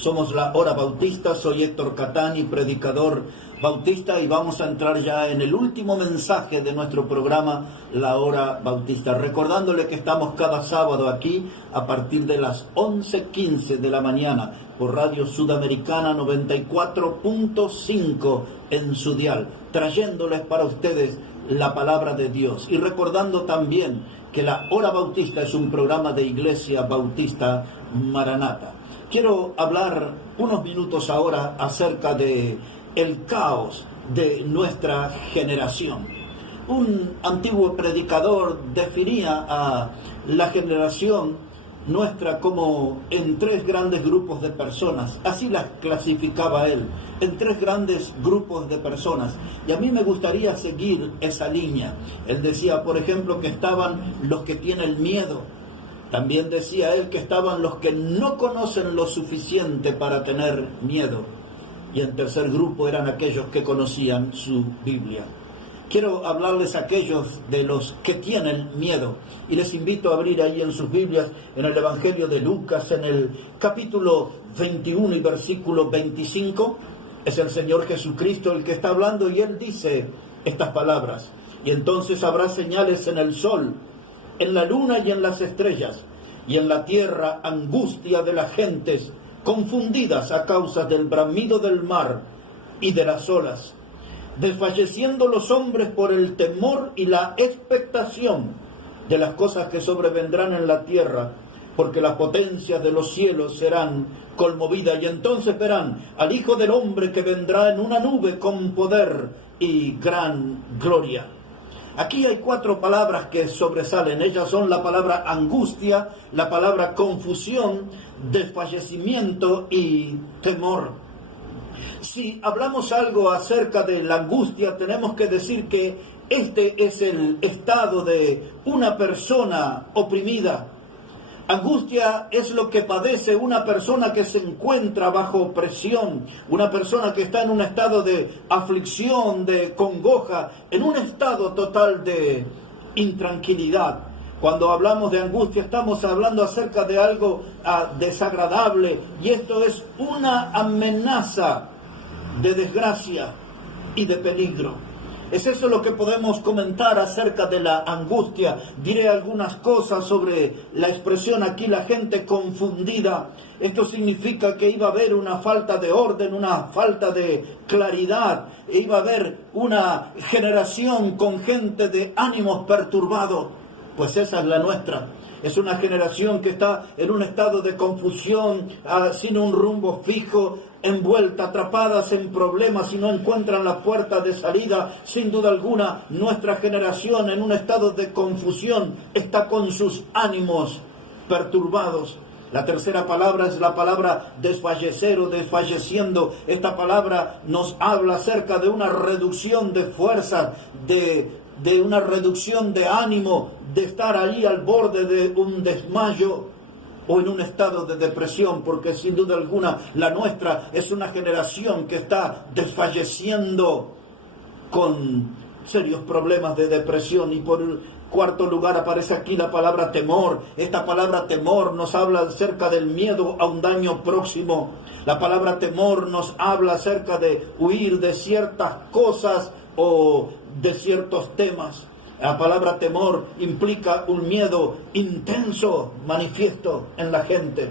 Somos la Hora Bautista, soy Héctor Catani, predicador bautista, y vamos a entrar ya en el último mensaje de nuestro programa, La Hora Bautista. Recordándole que estamos cada sábado aquí a partir de las 11:15 de la mañana por Radio Sudamericana 94.5 en su dial, trayéndoles para ustedes la palabra de Dios. Y recordando también que la Hora Bautista es un programa de Iglesia Bautista Maranata. Quiero hablar unos minutos ahora acerca de el caos de nuestra generación. Un antiguo predicador definía a la generación nuestra como en tres grandes grupos de personas. Así las clasificaba él, en tres grandes grupos de personas. Y a mí me gustaría seguir esa línea. Él decía, por ejemplo, que estaban los que tienen miedo. También decía él que estaban los que no conocen lo suficiente para tener miedo. Y en tercer grupo eran aquellos que conocían su Biblia. Quiero hablarles a aquellos de los que tienen miedo. Y les invito a abrir ahí en sus Biblias, en el Evangelio de Lucas, en el capítulo 21 y versículo 25. Es el Señor Jesucristo el que está hablando, y Él dice estas palabras. Y entonces habrá señales en el sol, en la luna y en las estrellas, y en la tierra angustia de las gentes, confundidas a causa del bramido del mar y de las olas, desfalleciendo los hombres por el temor y la expectación de las cosas que sobrevendrán en la tierra, porque las potencias de los cielos serán conmovidas, y entonces verán al Hijo del Hombre que vendrá en una nube con poder y gran gloria. Aquí hay cuatro palabras que sobresalen. Ellas son la palabra angustia, la palabra confusión, desfallecimiento y temor. Si hablamos algo acerca de la angustia, tenemos que decir que este es el estado de una persona oprimida. Angustia es lo que padece una persona que se encuentra bajo presión, una persona que está en un estado de aflicción, de congoja, en un estado total de intranquilidad. Cuando hablamos de angustia estamos hablando acerca de algo desagradable, y esto es una amenaza de desgracia y de peligro. Es eso lo que podemos comentar acerca de la angustia. Diré algunas cosas sobre la expresión aquí, la gente confundida. Esto significa que iba a haber una falta de orden, una falta de claridad. Iba a haber una generación con gente de ánimos perturbados. Pues esa es la nuestra. Es una generación que está en un estado de confusión, sin un rumbo fijo, envuelta, atrapadas en problemas y no encuentran la puerta de salida. Sin duda alguna, nuestra generación en un estado de confusión está con sus ánimos perturbados. La tercera palabra es la palabra desfallecer o desfalleciendo. Esta palabra nos habla acerca de una reducción de fuerzas, de una reducción de ánimo, de estar ahí al borde de un desmayo o en un estado de depresión, porque sin duda alguna la nuestra es una generación que está desfalleciendo con serios problemas de depresión. Y por cuarto lugar aparece aquí la palabra temor. Esta palabra temor nos habla acerca del miedo a un daño próximo. La palabra temor nos habla acerca de huir de ciertas cosas o de ciertos temas. La palabra temor implica un miedo intenso, manifiesto en la gente.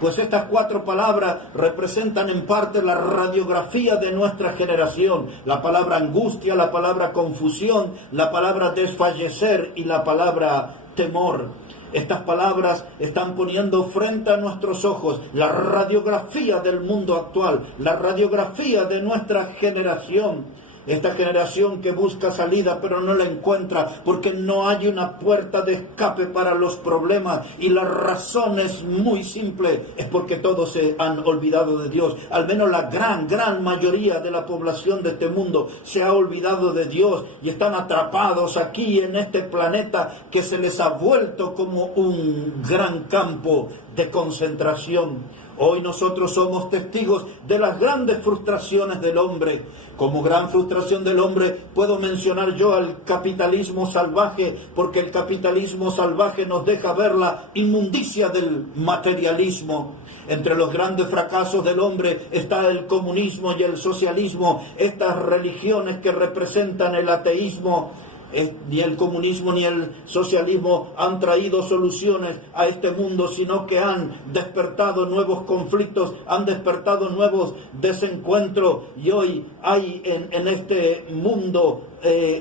Pues estas cuatro palabras representan en parte la radiografía de nuestra generación. La palabra angustia, la palabra confusión, la palabra desfallecer y la palabra temor. Estas palabras están poniendo frente a nuestros ojos la radiografía del mundo actual, la radiografía de nuestra generación. Esta generación que busca salida pero no la encuentra porque no hay una puerta de escape para los problemas, y la razón es muy simple, es porque todos se han olvidado de Dios. Al menos la gran mayoría de la población de este mundo se ha olvidado de Dios y están atrapados aquí en este planeta que se les ha vuelto como un gran campo de concentración. Hoy nosotros somos testigos de las grandes frustraciones del hombre. Como gran frustración del hombre puedo mencionar yo al capitalismo salvaje, porque el capitalismo salvaje nos deja ver la inmundicia del materialismo. Entre los grandes fracasos del hombre está el comunismo y el socialismo, estas religiones que representan el ateísmo. Ni el comunismo ni el socialismo han traído soluciones a este mundo, sino que han despertado nuevos conflictos, han despertado nuevos desencuentros, y hoy hay en este mundo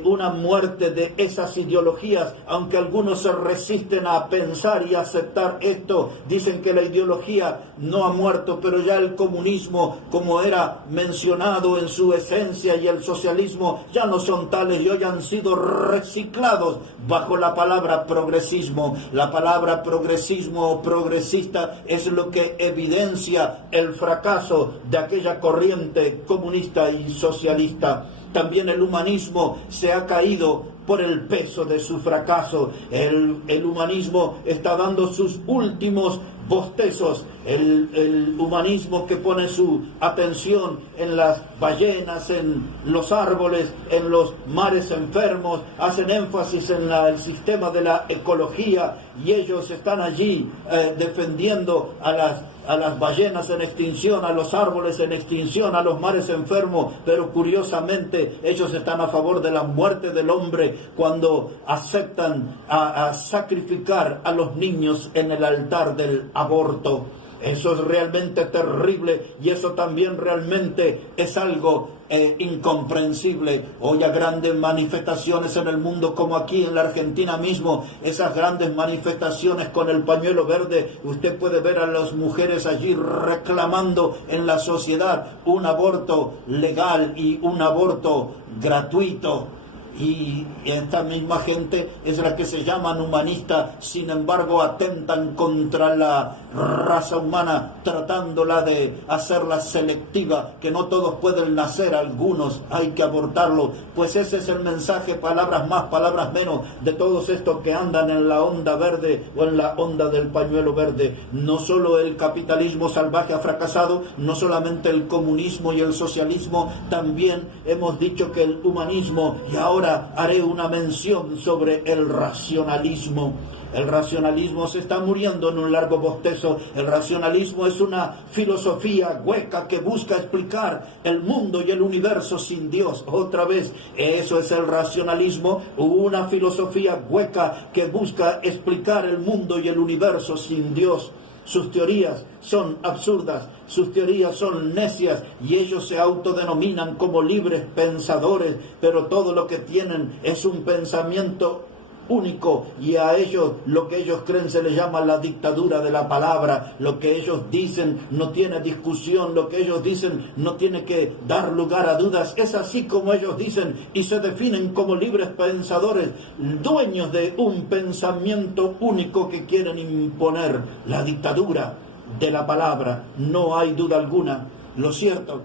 una muerte de esas ideologías, aunque algunos se resisten a pensar y a aceptar esto. Dicen que la ideología no ha muerto, pero ya el comunismo, como era mencionado en su esencia, y el socialismo ya no son tales, y hoy han sido reciclados bajo la palabra progresismo. La palabra progresismo o progresista es lo que evidencia el fracaso de aquella corriente comunista y socialista. También el humanismo se ha caído por el peso de su fracaso. El humanismo está dando sus últimos bostezos. El humanismo que pone su atención en las ballenas, en los árboles, en los mares enfermos, hacen énfasis en el sistema de la ecología, y ellos están allí defendiendo a las ballenas en extinción, a los árboles en extinción, a los mares enfermos, pero curiosamente ellos están a favor de la muerte del hombre cuando aceptan a sacrificar a los niños en el altar del aborto. Eso es realmente terrible, y eso también realmente es algo incomprensible. Hoy hay grandes manifestaciones en el mundo, como aquí en la Argentina mismo, esas grandes manifestaciones con el pañuelo verde. Usted puede ver a las mujeres allí reclamando en la sociedad un aborto legal y un aborto gratuito. Y esta misma gente es la que se llaman humanistas, sin embargo atentan contra la raza humana, tratándola de hacerla selectiva, que no todos pueden nacer, algunos hay que abortarlo. Pues ese es el mensaje, palabras más, palabras menos, de todos estos que andan en la onda verde o en la onda del pañuelo verde. No solo el capitalismo salvaje ha fracasado, no solamente el comunismo y el socialismo, también hemos dicho que el humanismo, y ahora haré una mención sobre el racionalismo. El racionalismo se está muriendo en un largo bostezo. El racionalismo es una filosofía hueca que busca explicar el mundo y el universo sin Dios. Otra vez, eso es el racionalismo, una filosofía hueca que busca explicar el mundo y el universo sin Dios. Sus teorías son absurdas, sus teorías son necias, y ellos se autodenominan como libres pensadores, pero todo lo que tienen es un pensamiento único, y a ellos lo que ellos creen se les llama la dictadura de la palabra. Lo que ellos dicen no tiene discusión, lo que ellos dicen no tiene que dar lugar a dudas. Es así como ellos dicen, y se definen como libres pensadores, dueños de un pensamiento único que quieren imponer la dictadura de la palabra. No hay duda alguna. Lo cierto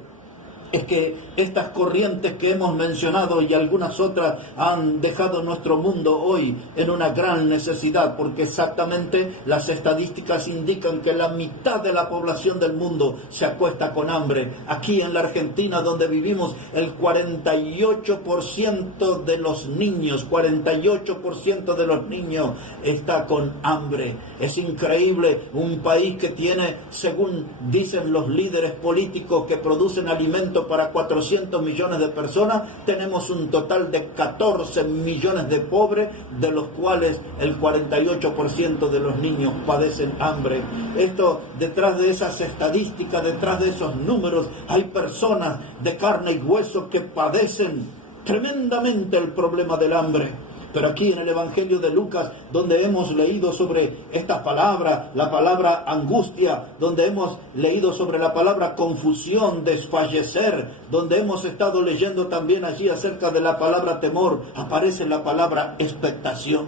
es que estas corrientes que hemos mencionado y algunas otras han dejado nuestro mundo hoy en una gran necesidad, porque exactamente las estadísticas indican que la mitad de la población del mundo se acuesta con hambre. Aquí en la Argentina, donde vivimos, el 48% de los niños, 48% de los niños está con hambre. Es increíble, un país que tiene, según dicen los líderes políticos que producen alimentos para 400 millones de personas, tenemos un total de 14 millones de pobres, de los cuales el 48% de los niños padecen hambre. Esto, detrás de esas estadísticas, detrás de esos números, hay personas de carne y hueso que padecen tremendamente el problema del hambre. Pero aquí en el Evangelio de Lucas, donde hemos leído sobre esta palabra, la palabra angustia, donde hemos leído sobre la palabra confusión, desfallecer, donde hemos estado leyendo también allí acerca de la palabra temor, aparece la palabra expectación.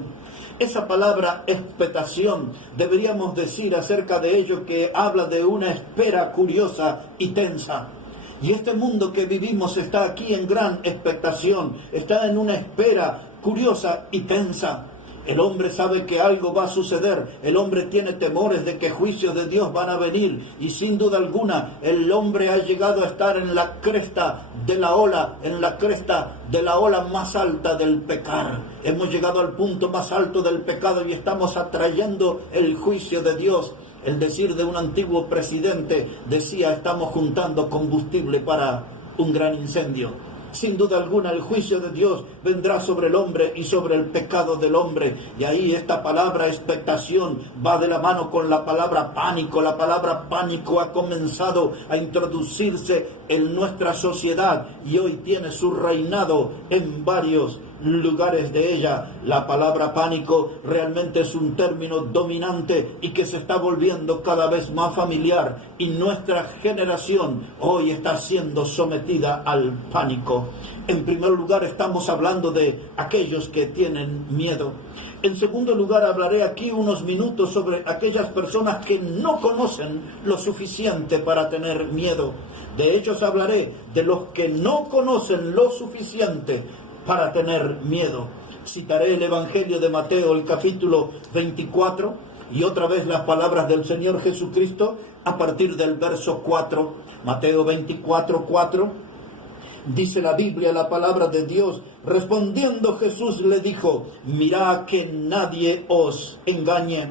Esa palabra expectación, deberíamos decir acerca de ello que habla de una espera curiosa y tensa. Y este mundo que vivimos está aquí en gran expectación, está en una espera curiosa y tensa. El hombre sabe que algo va a suceder, el hombre tiene temores de que juicios de Dios van a venir, y sin duda alguna el hombre ha llegado a estar en la cresta de la ola, en la cresta de la ola más alta del pecar. Hemos llegado al punto más alto del pecado y estamos atrayendo el juicio de Dios. El decir de un antiguo presidente decía: estamos juntando combustible para un gran incendio. Sin duda alguna, el juicio de Dios vendrá sobre el hombre y sobre el pecado del hombre. Y ahí esta palabra expectación va de la mano con la palabra pánico. La palabra pánico ha comenzado a introducirse en nuestra sociedad y hoy tiene su reinado en varios lugares de ella. La palabra pánico realmente es un término dominante y que se está volviendo cada vez más familiar, y nuestra generación hoy está siendo sometida al pánico. En primer lugar, estamos hablando de aquellos que tienen miedo. En segundo lugar, hablaré aquí unos minutos sobre aquellas personas que no conocen lo suficiente para tener miedo. De ellos hablaré de los que no conocen lo suficiente para tener miedo. Citaré el Evangelio de Mateo, el capítulo 24, y otra vez las palabras del Señor Jesucristo a partir del verso 4. Mateo 24, 4. Dice la Biblia, la palabra de Dios: respondiendo Jesús le dijo: mirad que nadie os engañe,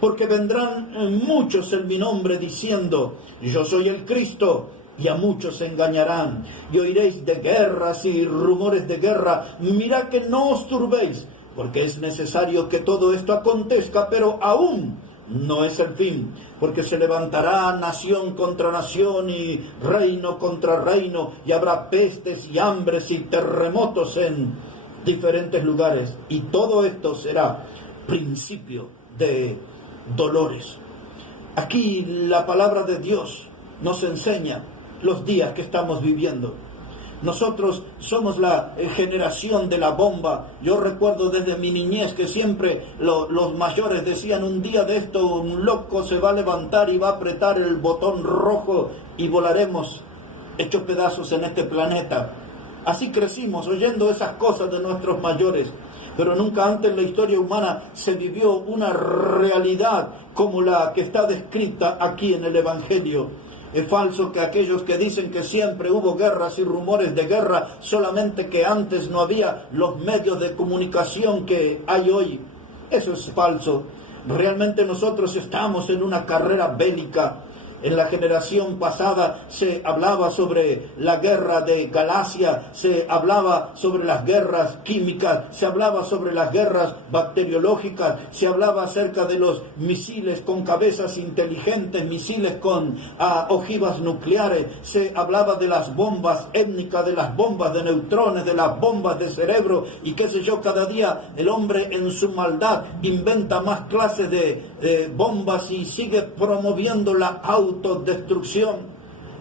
porque vendrán muchos en mi nombre diciendo: yo soy el Cristo, y a muchos se engañarán, y oiréis de guerras y rumores de guerra. Mirad que no os turbéis, porque es necesario que todo esto acontezca, pero aún no es el fin, porque se levantará nación contra nación y reino contra reino, y habrá pestes y hambres y terremotos en diferentes lugares, y todo esto será principio de dolores. Aquí la palabra de Dios nos enseña los días que estamos viviendo. Nosotros somos la generación de la bomba. Yo recuerdo desde mi niñez que siempre los mayores decían: un día de esto un loco se va a levantar y va a apretar el botón rojo y volaremos hechos pedazos en este planeta. Así crecimos oyendo esas cosas de nuestros mayores, pero nunca antes en la historia humana se vivió una realidad como la que está descrita aquí en el Evangelio. Es falso que aquellos que dicen que siempre hubo guerras y rumores de guerra, solamente que antes no había los medios de comunicación que hay hoy. Eso es falso. Realmente nosotros estamos en una carrera bélica. En la generación pasada se hablaba sobre la guerra de Galacia, se hablaba sobre las guerras químicas, se hablaba sobre las guerras bacteriológicas, se hablaba acerca de los misiles con cabezas inteligentes, misiles con ojivas nucleares, se hablaba de las bombas étnicas, de las bombas de neutrones, de las bombas de cerebro y qué sé yo. Cada día el hombre en su maldad inventa más clases de bombas y sigue promoviendo la autodestrucción.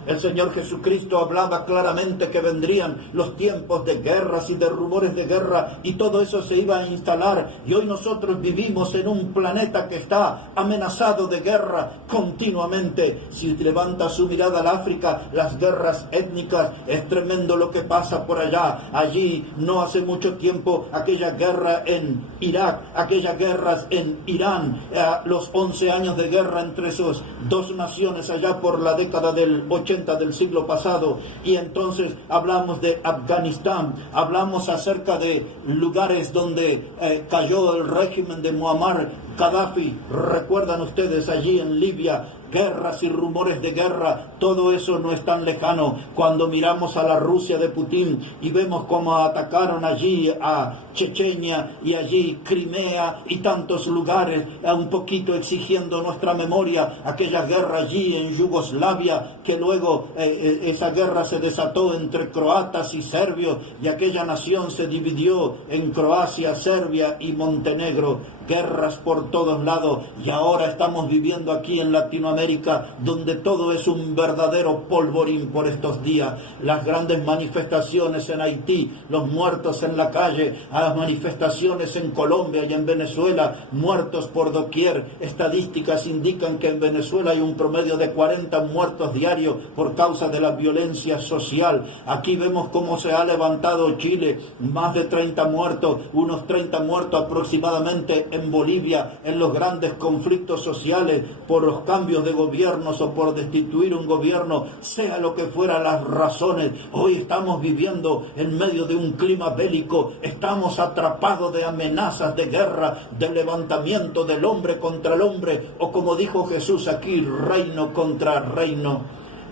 El Señor Jesucristo hablaba claramente que vendrían los tiempos de guerras y de rumores de guerra, y todo eso se iba a instalar, y hoy nosotros vivimos en un planeta que está amenazado de guerra continuamente. Si levanta su mirada al África, las guerras étnicas, es tremendo lo que pasa por allá. Allí no hace mucho tiempo aquella guerra en Irak, aquellas guerras en Irán, los 11 años de guerra entre esas dos naciones allá por la década del 80 del siglo pasado. Y entonces hablamos de Afganistán, hablamos acerca de lugares donde cayó el régimen de Muammar Gaddafi. Recuerdan ustedes allí en Libia, guerras y rumores de guerra. Todo eso no es tan lejano cuando miramos a la Rusia de Putin y vemos cómo atacaron allí a Chechenia y allí Crimea y tantos lugares, un poquito exigiendo nuestra memoria, aquella guerra allí en Yugoslavia, que luego esa guerra se desató entre croatas y serbios, y aquella nación se dividió en Croacia, Serbia y Montenegro. Guerras por todos lados, y ahora estamos viviendo aquí en Latinoamérica, donde todo es un verdadero polvorín por estos días. Las grandes manifestaciones en Haití, los muertos en la calle, a las manifestaciones en Colombia y en Venezuela, muertos por doquier. Estadísticas indican que en Venezuela hay un promedio de 40 muertos diarios por causa de la violencia social. Aquí vemos cómo se ha levantado Chile, más de 30 muertos, unos 30 muertos aproximadamente en Bolivia, en los grandes conflictos sociales, por los cambios de gobiernos o por destituir un gobierno, sea lo que fuera las razones. Hoy estamos viviendo en medio de un clima bélico, estamos atrapados de amenazas de guerra, de levantamiento del hombre contra el hombre, o como dijo Jesús aquí, reino contra reino.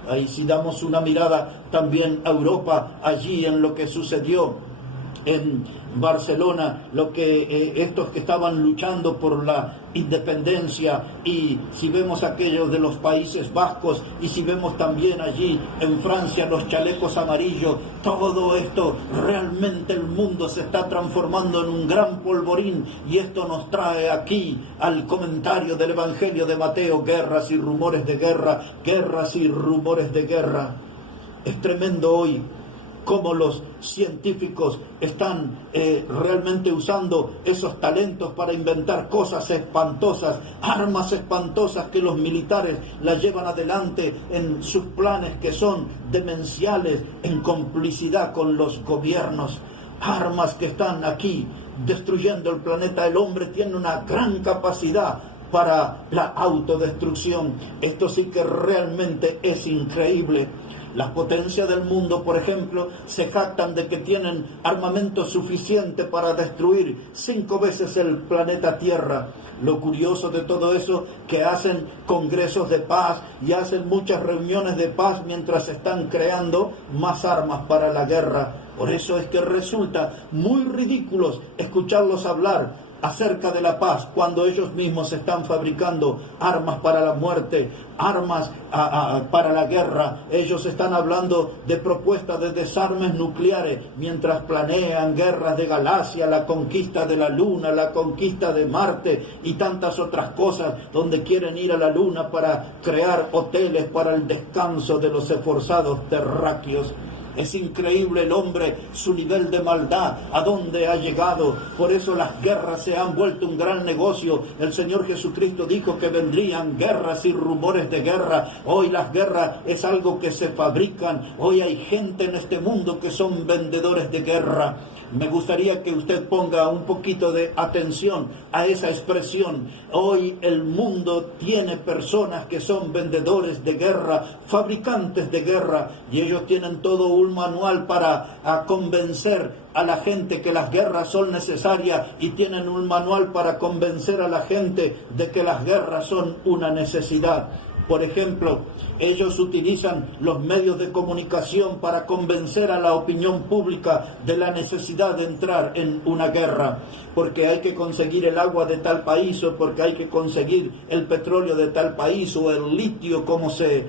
Ahí si damos una mirada también a Europa, allí en lo que sucedió en Barcelona, lo que estos que estaban luchando por la independencia, y si vemos aquellos de los Países Vascos, y si vemos también allí en Francia los chalecos amarillos, todo esto, realmente el mundo se está transformando en un gran polvorín, y esto nos trae aquí al comentario del Evangelio de Mateo: guerras y rumores de guerra, guerras y rumores de guerra. Es tremendo hoy cómo los científicos están realmente usando esos talentos para inventar cosas espantosas, armas espantosas que los militares las llevan adelante en sus planes que son demenciales, en complicidad con los gobiernos. Armas que están aquí destruyendo el planeta. El hombre tiene una gran capacidad para la autodestrucción. Esto sí que realmente es increíble. Las potencias del mundo, por ejemplo, se jactan de que tienen armamento suficiente para destruir 5 veces el planeta Tierra. Lo curioso de todo eso, que hacen congresos de paz y hacen muchas reuniones de paz mientras están creando más armas para la guerra. Por eso es que resulta muy ridículo escucharlos hablar acerca de la paz, cuando ellos mismos están fabricando armas para la muerte, armas para la guerra. Ellos están hablando de propuestas de desarmes nucleares, mientras planean guerras de galaxia, la conquista de la Luna, la conquista de Marte y tantas otras cosas, donde quieren ir a la Luna para crear hoteles para el descanso de los esforzados terráqueos. Es increíble el hombre, su nivel de maldad, a dónde ha llegado. Por eso las guerras se han vuelto un gran negocio. El Señor Jesucristo dijo que vendrían guerras y rumores de guerra. Hoy las guerras es algo que se fabrican. Hoy hay gente en este mundo que son vendedores de guerra. Me gustaría que usted ponga un poquito de atención a esa expresión. Hoy el mundo tiene personas que son vendedores de guerra, fabricantes de guerra, y ellos tienen todo un manual para convencer a la gente que las guerras son necesarias, y tienen un manual para convencer a la gente de que las guerras son una necesidad. Por ejemplo, ellos utilizan los medios de comunicación para convencer a la opinión pública de la necesidad de entrar en una guerra, porque hay que conseguir el agua de tal país, o porque hay que conseguir el petróleo de tal país, o el litio, como se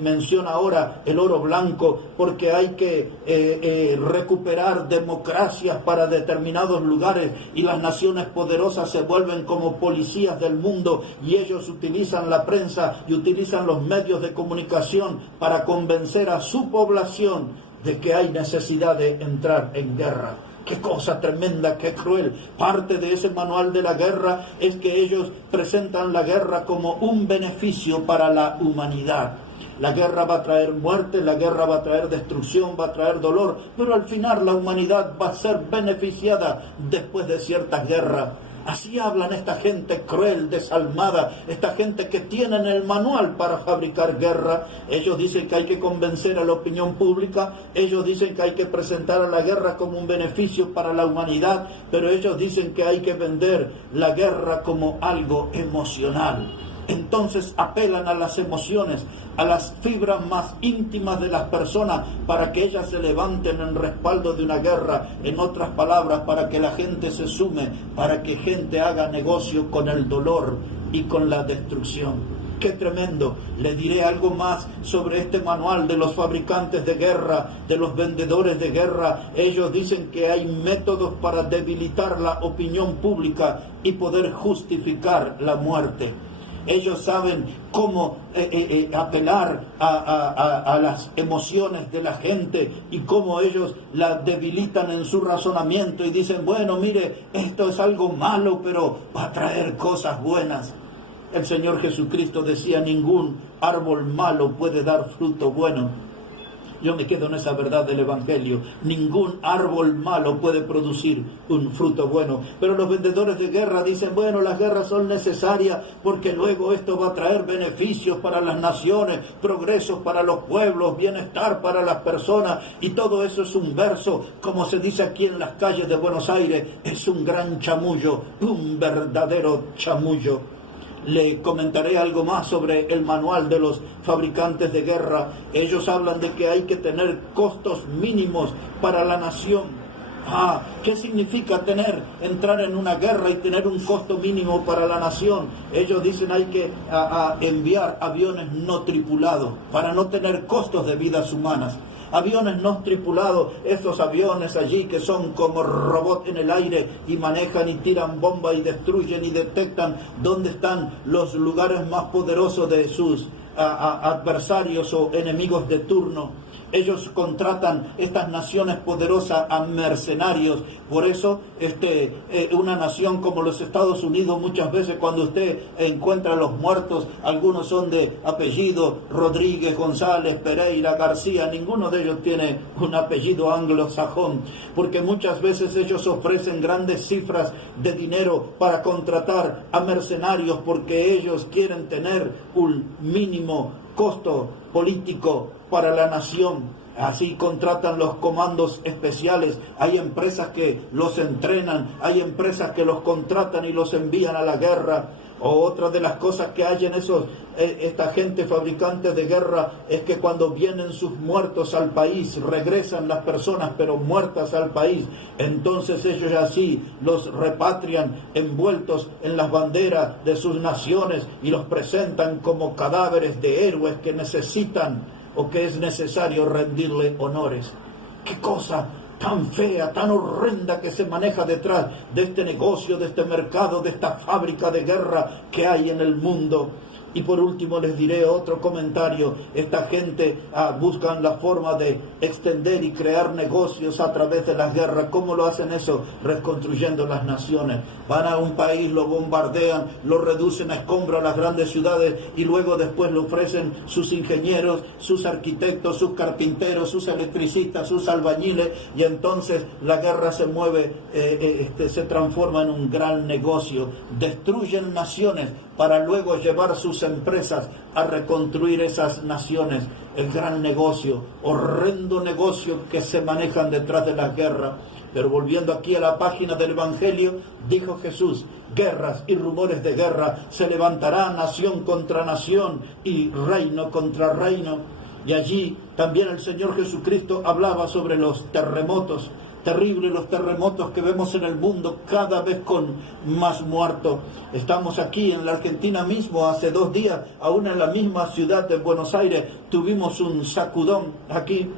menciona ahora, el oro blanco, porque hay que recuperar democracias para determinados lugares, y las naciones poderosas se vuelven como policías del mundo, y ellos utilizan la prensa y utilizan los medios de comunicación para convencer a su población de que hay necesidad de entrar en guerra. ¡Qué cosa tremenda, qué cruel! Parte de ese manual de la guerra es que ellos presentan la guerra como un beneficio para la humanidad. La guerra va a traer muerte, la guerra va a traer destrucción, va a traer dolor, pero al final la humanidad va a ser beneficiada después de ciertas guerras. Así hablan esta gente cruel, desalmada, esta gente que tienen el manual para fabricar guerra. Ellos dicen que hay que convencer a la opinión pública, ellos dicen que hay que presentar a la guerra como un beneficio para la humanidad, pero ellos dicen que hay que vender la guerra como algo emocional. Entonces apelan a las emociones, a las fibras más íntimas de las personas, para que ellas se levanten en respaldo de una guerra. En otras palabras, para que la gente se sume, para que gente haga negocio con el dolor y con la destrucción. ¡Qué tremendo! Le diré algo más sobre este manual de los fabricantes de guerra, de los vendedores de guerra. Ellos dicen que hay métodos para debilitar la opinión pública y poder justificar la muerte. Ellos saben cómo apelar a las emociones de la gente, y cómo ellos la debilitan en su razonamiento y dicen, bueno, mire, esto es algo malo, pero va a traer cosas buenas. El Señor Jesucristo decía, ningún árbol malo puede dar fruto bueno. Yo me quedo en esa verdad del Evangelio. Ningún árbol malo puede producir un fruto bueno. Pero los vendedores de guerra dicen, bueno, las guerras son necesarias porque luego esto va a traer beneficios para las naciones, progresos para los pueblos, bienestar para las personas, y todo eso es un verso, como se dice aquí en las calles de Buenos Aires, es un gran chamullo, un verdadero chamullo. Le comentaré algo más sobre el manual de los fabricantes de guerra. Ellos hablan de que hay que tener costos mínimos para la nación. ¿Qué significa entrar en una guerra y tener un costo mínimo para la nación? Ellos dicen hay que enviar aviones no tripulados para no tener costos de vidas humanas. Aviones no tripulados, esos aviones allí que son como robots en el aire y manejan y tiran bombas y destruyen y detectan dónde están los lugares más poderosos de sus adversarios o enemigos de turno. Ellos contratan, estas naciones poderosas, a mercenarios. Por eso una nación como los Estados Unidos, muchas veces cuando usted encuentra a los muertos, algunos son de apellido Rodríguez, González, Pereira, García, ninguno de ellos tiene un apellido anglosajón, porque muchas veces ellos ofrecen grandes cifras de dinero para contratar a mercenarios, porque ellos quieren tener un mínimo costo político para la nación. Así contratan los comandos especiales. Hay empresas que los entrenan, hay empresas que los contratan y los envían a la guerra. O otra de las cosas que hay en esta gente fabricante de guerra es que cuando vienen sus muertos al país, regresan las personas pero muertas al país, entonces ellos así los repatrian envueltos en las banderas de sus naciones y los presentan como cadáveres de héroes que necesitan o que es necesario rendirle honores. ¡Qué cosa tan fea, tan horrenda que se maneja detrás de este negocio, de este mercado, de esta fábrica de guerra que hay en el mundo! Y por último les diré otro comentario. Esta gente buscan la forma de extender y crear negocios a través de las guerras. ¿Cómo lo hacen eso? Reconstruyendo las naciones. Van a un país, lo bombardean, lo reducen a escombros a las grandes ciudades y luego después le ofrecen sus ingenieros, sus arquitectos, sus carpinteros, sus electricistas, sus albañiles, y entonces la guerra se mueve, se transforma en un gran negocio. Destruyen naciones para luego llevar sus empresas a reconstruir esas naciones. El gran negocio, horrendo negocio que se manejan detrás de las guerras. Pero volviendo aquí a la página del Evangelio, dijo Jesús, guerras y rumores de guerra, se levantará nación contra nación y reino contra reino. Y allí también el Señor Jesucristo hablaba sobre los terremotos. Terribles los terremotos que vemos en el mundo, cada vez con más muertos. Estamos aquí en la Argentina mismo, hace 2 días, aún en la misma ciudad de Buenos Aires, tuvimos un sacudón aquí.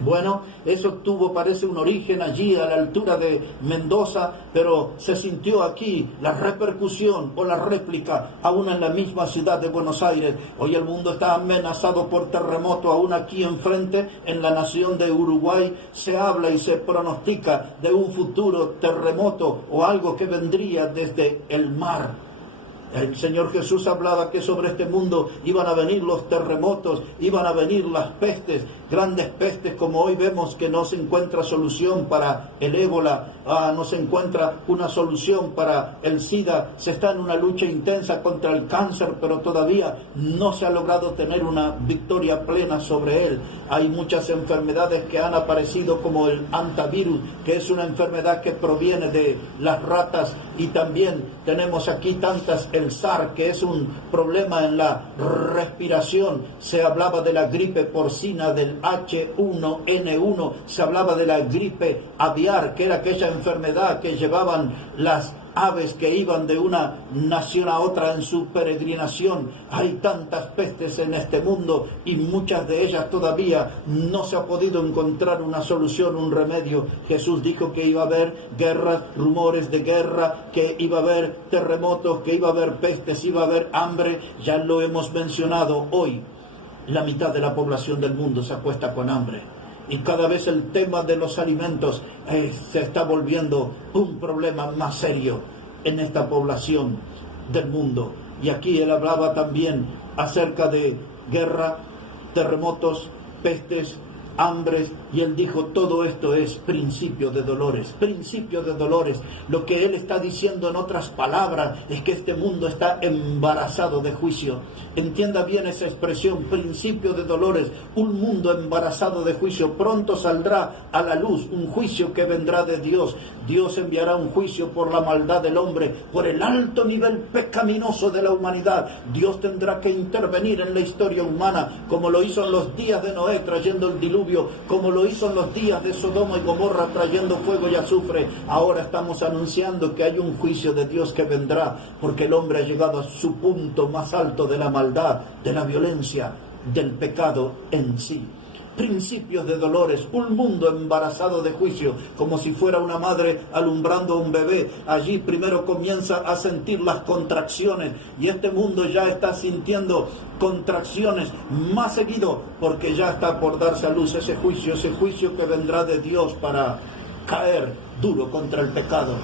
Bueno, eso parece un origen allí a la altura de Mendoza, pero se sintió aquí la repercusión o la réplica aún en la misma ciudad de Buenos Aires. Hoy el mundo está amenazado por terremoto, aún aquí enfrente, en la nación de Uruguay, se habla y se pronostica de un futuro terremoto o algo que vendría desde el mar. El Señor Jesús hablaba que sobre este mundo iban a venir los terremotos, iban a venir las pestes, grandes pestes como hoy vemos que no se encuentra solución para el ébola, no se encuentra una solución para el SIDA, se está en una lucha intensa contra el cáncer, pero todavía no se ha logrado tener una victoria plena sobre él. Hay muchas enfermedades que han aparecido como el antivirus, que es una enfermedad que proviene de las ratas, y también tenemos aquí tantas, el SARS, que es un problema en la respiración. Se hablaba de la gripe porcina, del H1N1, se hablaba de la gripe aviar, que era aquella enfermedad que llevaban las aves que iban de una nación a otra en su peregrinación. Hay tantas pestes en este mundo y muchas de ellas todavía no se ha podido encontrar una solución, un remedio. Jesús dijo que iba a haber guerras, rumores de guerra, que iba a haber terremotos, que iba a haber pestes, iba a haber hambre. Ya lo hemos mencionado hoy. La mitad de la población del mundo se acuesta con hambre. Y cada vez el tema de los alimentos se está volviendo un problema más serio en esta población del mundo. Y aquí él hablaba también acerca de guerra, terremotos, pestes, hambres, y él dijo, todo esto es principio de dolores, principio de dolores. Lo que él está diciendo en otras palabras es que este mundo está embarazado de juicio. Entienda bien esa expresión, principio de dolores, un mundo embarazado de juicio. Pronto saldrá a la luz un juicio que vendrá de Dios. Dios enviará un juicio por la maldad del hombre, por el alto nivel pecaminoso de la humanidad. Dios tendrá que intervenir en la historia humana, como lo hizo en los días de Noé trayendo el diluvio, como lo hizo en los días de Sodoma y Gomorra trayendo fuego y azufre. Ahora estamos anunciando que hay un juicio de Dios que vendrá, porque el hombre ha llegado a su punto más alto de la maldad, de la violencia, del pecado en sí. Principios de dolores, un mundo embarazado de juicio, como si fuera una madre alumbrando a un bebé. Allí primero comienza a sentir las contracciones, y este mundo ya está sintiendo contracciones más seguido, porque ya está por darse a luz ese juicio que vendrá de Dios para caer duro contra el pecado.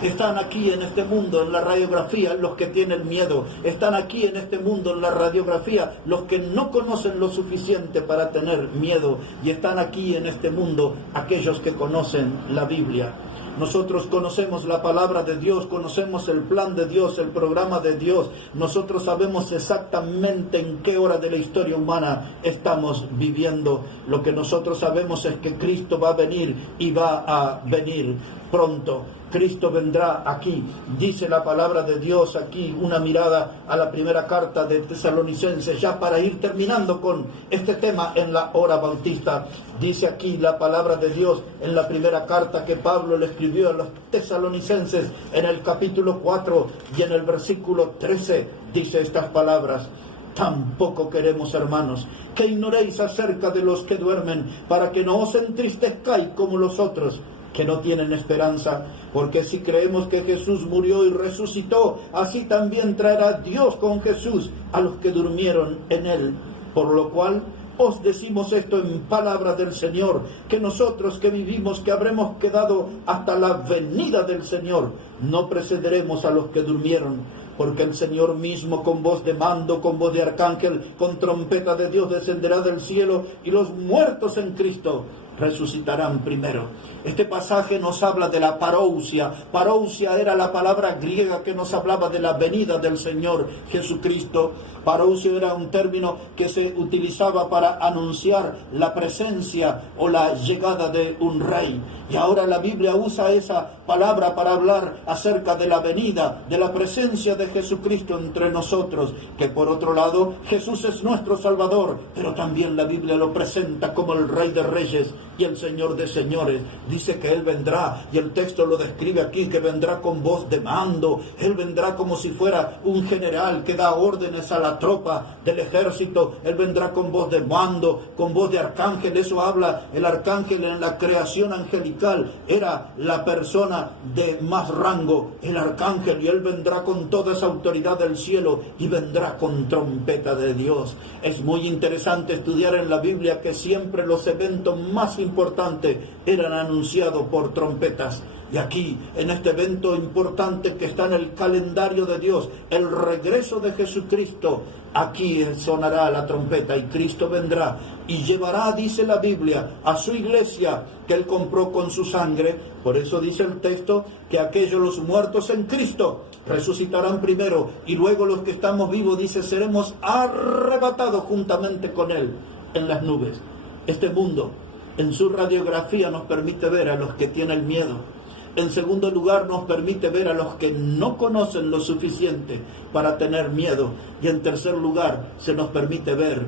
Están aquí en este mundo, en la radiografía, los que tienen miedo. Están aquí en este mundo, en la radiografía, los que no conocen lo suficiente para tener miedo. Y están aquí en este mundo aquellos que conocen la Biblia. Nosotros conocemos la palabra de Dios, conocemos el plan de Dios, el programa de Dios. Nosotros sabemos exactamente en qué hora de la historia humana estamos viviendo. Lo que nosotros sabemos es que Cristo va a venir y va a venir pronto. Cristo vendrá aquí. Dice la palabra de Dios aquí, una mirada a la primera carta de Tesalonicenses, ya para ir terminando con este tema en la hora bautista. Dice aquí la palabra de Dios en la primera carta que Pablo le escribió a los Tesalonicenses, en el capítulo 4 y en el versículo 13, dice estas palabras: tampoco queremos, hermanos, que ignoréis acerca de los que duermen, para que no os entristezcáis como los otros, que no tienen esperanza, porque si creemos que Jesús murió y resucitó, así también traerá Dios con Jesús a los que durmieron en él. Por lo cual os decimos esto en palabra del Señor, que nosotros que vivimos, que habremos quedado hasta la venida del Señor, no precederemos a los que durmieron, porque el Señor mismo con voz de mando, con voz de arcángel, con trompeta de Dios descenderá del cielo, y los muertos en Cristo resucitarán primero. Este pasaje nos habla de la parousia. Parousia era la palabra griega que nos hablaba de la venida del Señor Jesucristo. Parousia era un término que se utilizaba para anunciar la presencia o la llegada de un rey. Y ahora la Biblia usa esa palabra para hablar acerca de la venida, de la presencia de Jesucristo entre nosotros, que por otro lado Jesús es nuestro Salvador, pero también la Biblia lo presenta como el Rey de Reyes y el Señor de Señores. Dice que Él vendrá, y el texto lo describe aquí, que vendrá con voz de mando. Él vendrá como si fuera un general que da órdenes a la tropa del ejército. Él vendrá con voz de mando, con voz de arcángel. Eso habla el arcángel en la creación angelical. Era la persona de más rango, el arcángel, y Él vendrá con toda esa autoridad del cielo y vendrá con trompeta de Dios. Es muy interesante estudiar en la Biblia que siempre los eventos más importantes eran anunciados por trompetas. Y aquí, en este evento importante que está en el calendario de Dios, el regreso de Jesucristo, aquí sonará la trompeta y Cristo vendrá y llevará, dice la Biblia, a su iglesia que Él compró con su sangre. Por eso dice el texto que aquellos, los muertos en Cristo, resucitarán primero, y luego los que estamos vivos, dice, seremos arrebatados juntamente con Él en las nubes. Este mundo, en su radiografía, nos permite ver a los que tienen miedo. En segundo lugar, nos permite ver a los que no conocen lo suficiente para tener miedo. Y en tercer lugar, se nos permite ver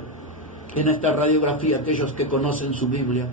en esta radiografía aquellos que conocen su Biblia.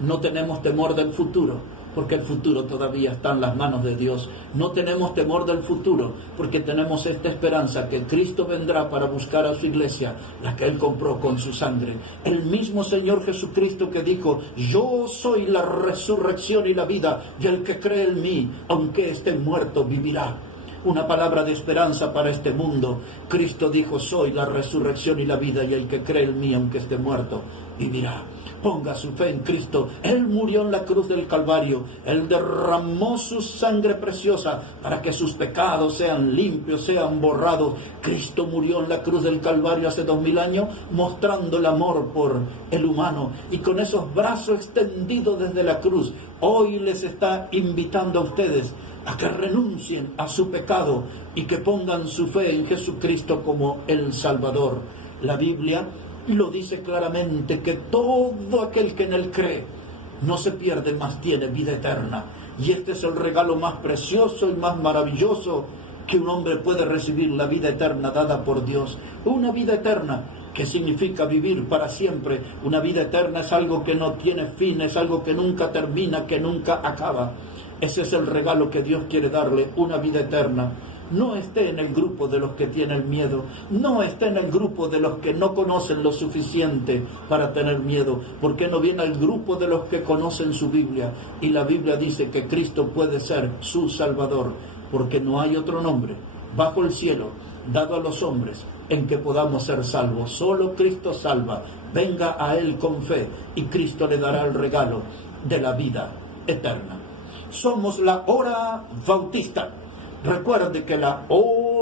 No tenemos temor del futuro, porque el futuro todavía está en las manos de Dios. No tenemos temor del futuro, porque tenemos esta esperanza que Cristo vendrá para buscar a su iglesia, la que Él compró con su sangre. El mismo Señor Jesucristo que dijo: yo soy la resurrección y la vida, y el que cree en mí, aunque esté muerto, vivirá. una palabra de esperanza para este mundo. Cristo dijo: soy la resurrección y la vida, y el que cree en mí, aunque esté muerto, vivirá. Ponga su fe en Cristo. Él murió en la cruz del Calvario. Él derramó su sangre preciosa para que sus pecados sean limpios, sean borrados. Cristo murió en la cruz del Calvario hace 2000 años, mostrando el amor por el humano. Y con esos brazos extendidos desde la cruz, hoy les está invitando a ustedes a que renuncien a su pecado y que pongan su fe en Jesucristo como el Salvador. La Biblia lo dice claramente, que todo aquel que en Él cree no se pierde, mas tiene vida eterna. Y este es el regalo más precioso y más maravilloso que un hombre puede recibir, la vida eterna dada por Dios. Una vida eterna que significa vivir para siempre. Una vida eterna es algo que no tiene fin, es algo que nunca termina, que nunca acaba. Ese es el regalo que Dios quiere darle, una vida eterna. No esté en el grupo de los que tienen miedo. No esté en el grupo de los que no conocen lo suficiente para tener miedo. ¿Por qué no viene al grupo de los que conocen su Biblia? Y la Biblia dice que Cristo puede ser su Salvador, porque no hay otro nombre bajo el cielo dado a los hombres en que podamos ser salvos. Solo Cristo salva. Venga a Él con fe y Cristo le dará el regalo de la vida eterna. Somos la hora bautista. Recuerde que la hora